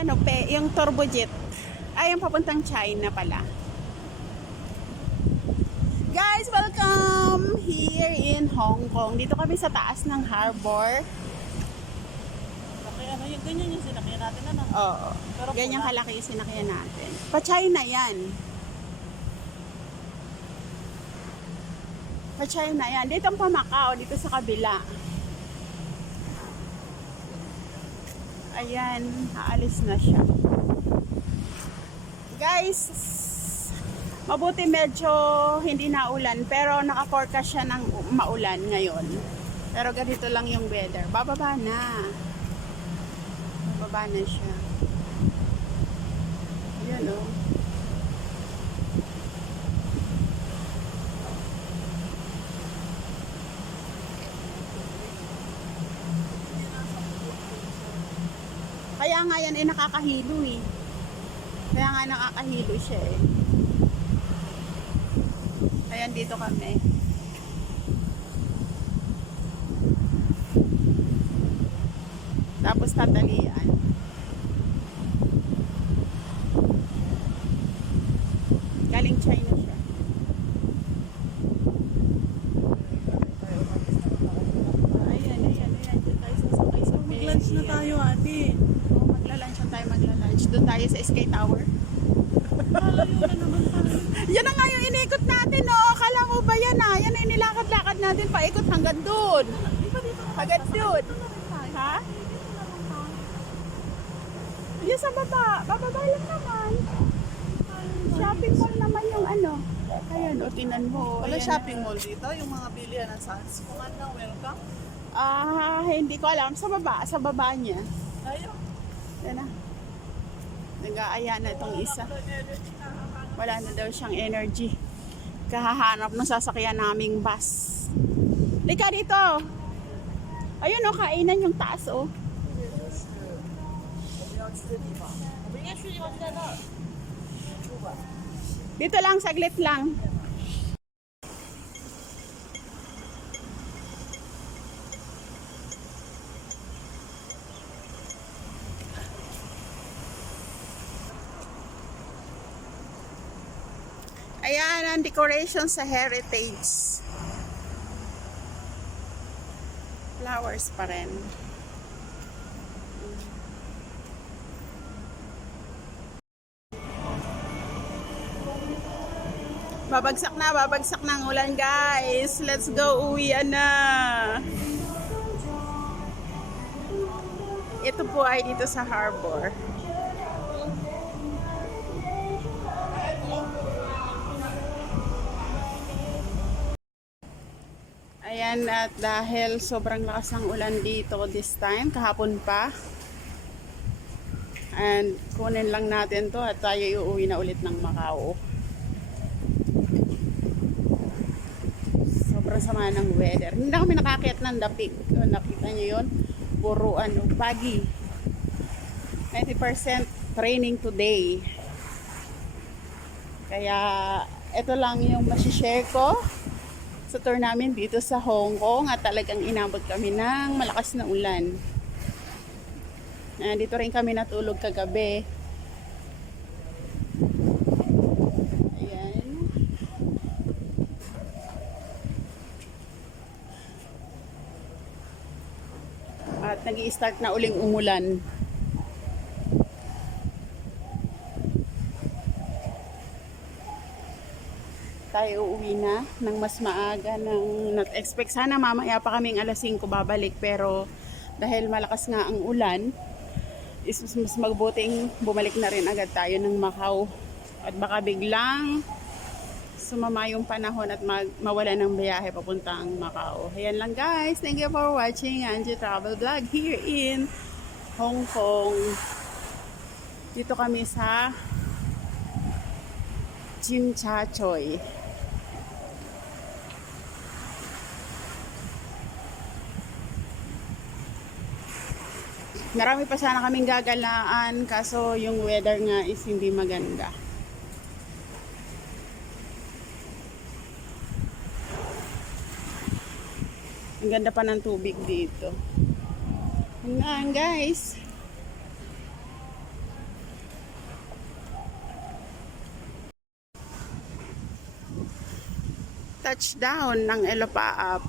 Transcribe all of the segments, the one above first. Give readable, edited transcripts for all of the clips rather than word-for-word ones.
ano, yung turbojet. Ay, yung papuntang China pala. Guys, welcome here in Hong Kong. Dito kami sa taas ng harbor. Laki ano, yung ganyan yung sinakyan natin ano. Oo. Pero Ganyang pula. kalaki yung sinakyan natin. Pa-China yan. Pa-China yan. Dito ang pa-Macau, dito sa kabila. Ayan, aalis na siya. Guys, mabuti medyo hindi naulan, pero naka-forecast siya ng maulan ngayon. Pero ganito lang yung weather. Bababa na. Bababa na siya. Ayan o. Kaya nga yan ay nakakahilo eh. Kaya nga nakakahilo siya eh. Ayan, dito kami. Tapos tatalian. Galing China siya. Ayan. Doon tayo sasakay sa Mag-lunch na tayo ate. Oo, magla-lunch na tayo, magla-lunch. Doon tayo sa Sky Tower. Malayo na naman tayo. Yan na nga yung inikot natin, oh. Kala mo ba yan, ah? Yan na yung nilakad-lakad natin, paikot hanggang doon. Di ba dito na Hanggang doon. Dito na rin tayo. Ha? Dito na lang tayo. Yan sa baba. Bababa lang naman. Shopping mall naman yung ano. Ayan, o, tinan mo. Wala Ayan. shopping mall dito, yung mga bilihan ng sans. Kung ano, welcome. Ah, hindi ko alam. Sa baba niya. Tayo. Yan na. Nag-aaya na itong isa. Wala na daw siyang energy. Kahahanap ng sasakyan naming bus. Lika dito. Ayun o, kainan yung taas o. Dito lang, saglit lang. Ayan ang decoration sa Heritage. Flowers pa rin. Babagsak na ang ulan, guys. Let's go, uwian na. Ito po ay dito sa harbor. Ayan, at dahil sobrang lakas ng ulan dito this time, kahapon pa. And kunin lang natin to at tayo uuwi na ulit ng Macau. Sobrang sama ng weather. Hindi na kami nakakyat ng dapig. O, nakita nyo yun? Puro ano, baggy. 90% training today. Kaya ito lang yung masishare ko sa tour namin dito sa Hong Kong at talagang inabot kami ng malakas na ulan. Dito rin kami natulog kagabi. Ayan. At nag-i-start na uling umulan. Tayo uuwi na ng mas maaga ng not expect. Sana mamaya pa kaming alas 5 babalik, pero dahil malakas nga ang ulan, is mas magbuting bumalik na rin agad tayo ng Macau. At baka biglang sumama yung panahon at mawala ng biyahe papuntang Macau. Ayan lang, guys. Thank you for watching Angie Travel Vlog here in Hong Kong. Dito kami sa Tsim Sha Tsui. Marami pa sana kaming gagalaan, kaso yung weather nga is hindi maganda. Ang ganda pa ng tubig dito. Hanggang, guys. Touchdown ng Elopaap.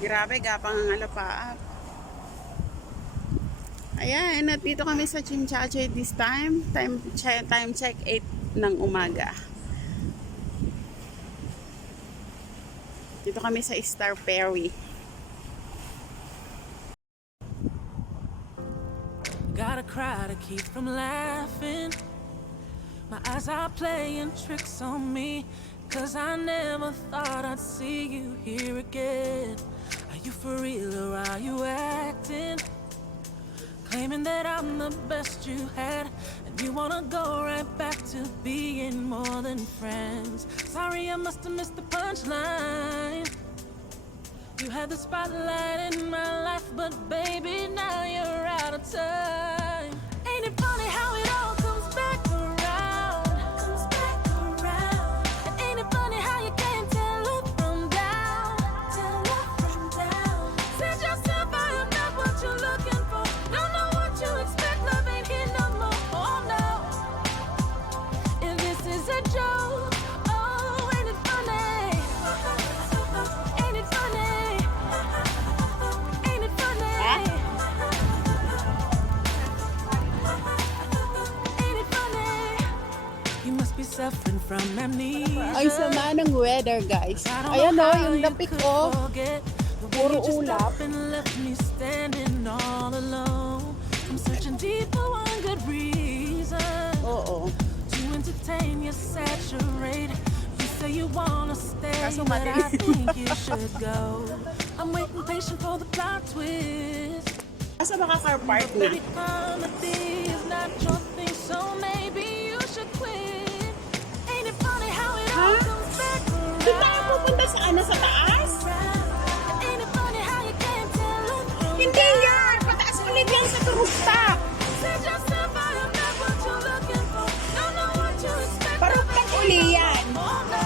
Grabe, gapang ang Elopaap. Ayan, at dito kami sa Chinchache this time. Time check 8 ng umaga. Dito kami sa Star Ferry. Gotta cry to keep from laughing. My eyes are playing tricks on me. Cause I never thought I'd see you here again. Are you for real or are you acting? Claiming that I'm the best you had, and you wanna go right back to being more than friends. Sorry, I must have missed the punchline. You had the spotlight in my life, but baby, now you're out of time. Ain't it funny how it all comes back around? Comes back around. And ain't it funny how you can't tell up from down? Tell up from down. Said yourself I am not what you're looking for. Don't know what you expect, love ain't here no more. Oh no. If this is a joke, oh, ain't it funny? Ain't it funny? Ain't it funny? Ain't it funny? You must be suffering from amnesia. Ay, sama ng weather, guys. Ayan o, yung dapit ko. Puro ulap. And left me standing all alone. I'm searching deep for one good reason Oo. to entertain you, saturate. You say you wanna stay, Kaso but I madilim. think you should go. I'm waiting patient for the plot twist. Asa baka car park na? Baby, comedy is not your thing, so maybe you should quit. Ain't it funny how it all Huh? comes back Di tayo around? pupunta sa ano, sa taas? Ain't it funny how you can't tell it from Hindi yan! Pataas ulit yan sa rooftop. Said yourself I am not what you're looking for. Don't know what you expect. Parooftop uli yan. Oh no,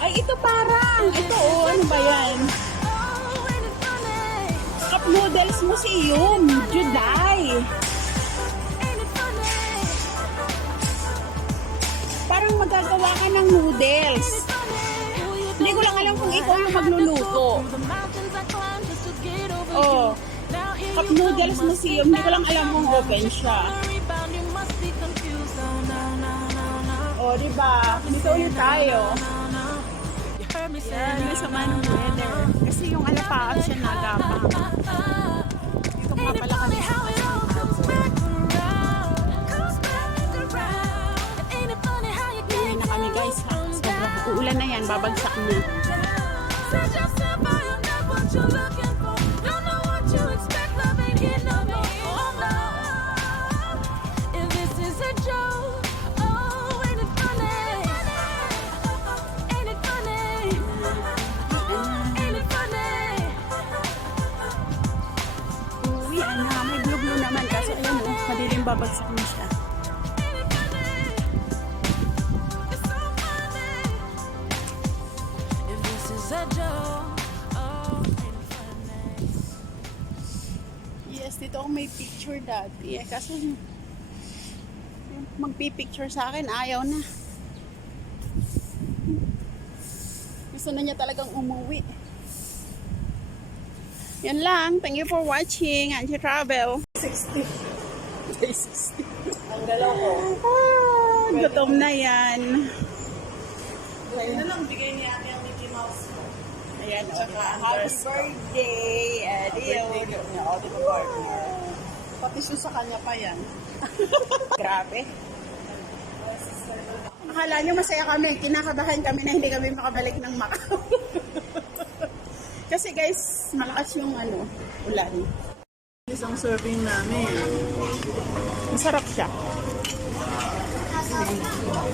Ay, ito parang. Ito oh, ano ba yan? oh ain't it funny? Cup Noodles Museum, Juday. Ain't it funny? Parang magagawa ka ng noodles. Hindi ko lang alam kung ikaw yung magluluto. Oh, Cup Noodles Museum, hindi ko lang alam kung open siya. Oh, di ba? Dito ulit tayo. Yan, masama ng weather. Kasi yung alapaap siya nagapang. Dito nga pala kami sa uwi na kami guys ha. Sobrang uulan na yan, babagsak na. Uwi na, may blue naman. Kaso ayun oh, madilim babagsak na siya. If this is a joke, oh, ain't it funny? Yes, dito ako may picture dati. Eh, kaso yung magpipicture sa akin, ayaw na. Gusto na niya talagang umuwi. Yan lang. Thank you for watching. Angie Travel. 60. 60. Ang dalaw ko. Ah, gutom na yan. Ano lang bigay ni ate ang Mickey Mouse ko? Ayan. Happy birthday, Eddie. Pati siya sa kanya pa yan. Grabe. Akala nyo masaya kami. Kinakabahan kami na hindi kami makabalik ng Macau. Kasi guys, malakas yung ulan. Isang serving namin. Masarap siya.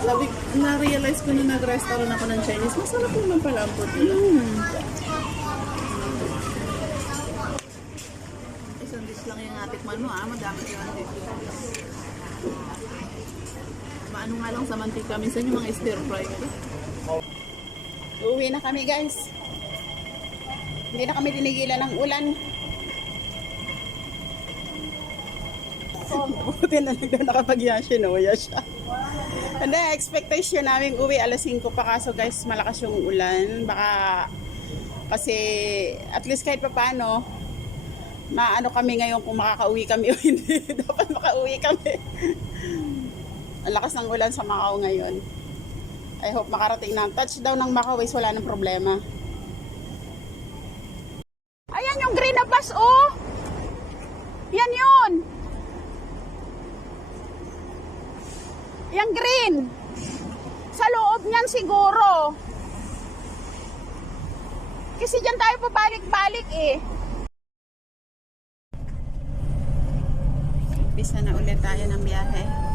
Sabi, na-realize ko na nag-restaurant ako ng Chinese. Masarap naman pala ang puti. Isang dish lang yung atik mano madami yung atik. Maano nga lang sa mantika. Minsan yung mga stir fry. Uuwi na kami guys. Hindi na kami tinigilan ng ulan. Buti na lang daw nakapag-yashinoya siya. Hindi, expectation namin uwi alas 5 pa, kaso guys malakas yung ulan. Baka kasi at least kahit pa paano maano kami ngayon kung makakauwi kami o hindi. Dapat makauwi kami. Ang lakas ng ulan sa Macau ngayon. I hope makarating na. Touchdown ng Macau is wala ng problema. Ayan yung green na bus, oh! Yan yun! Yang green. Sa loob niyan siguro. Kasi dyan tayo pabalik-balik eh. Umpisa na ulit tayo ng biyahe.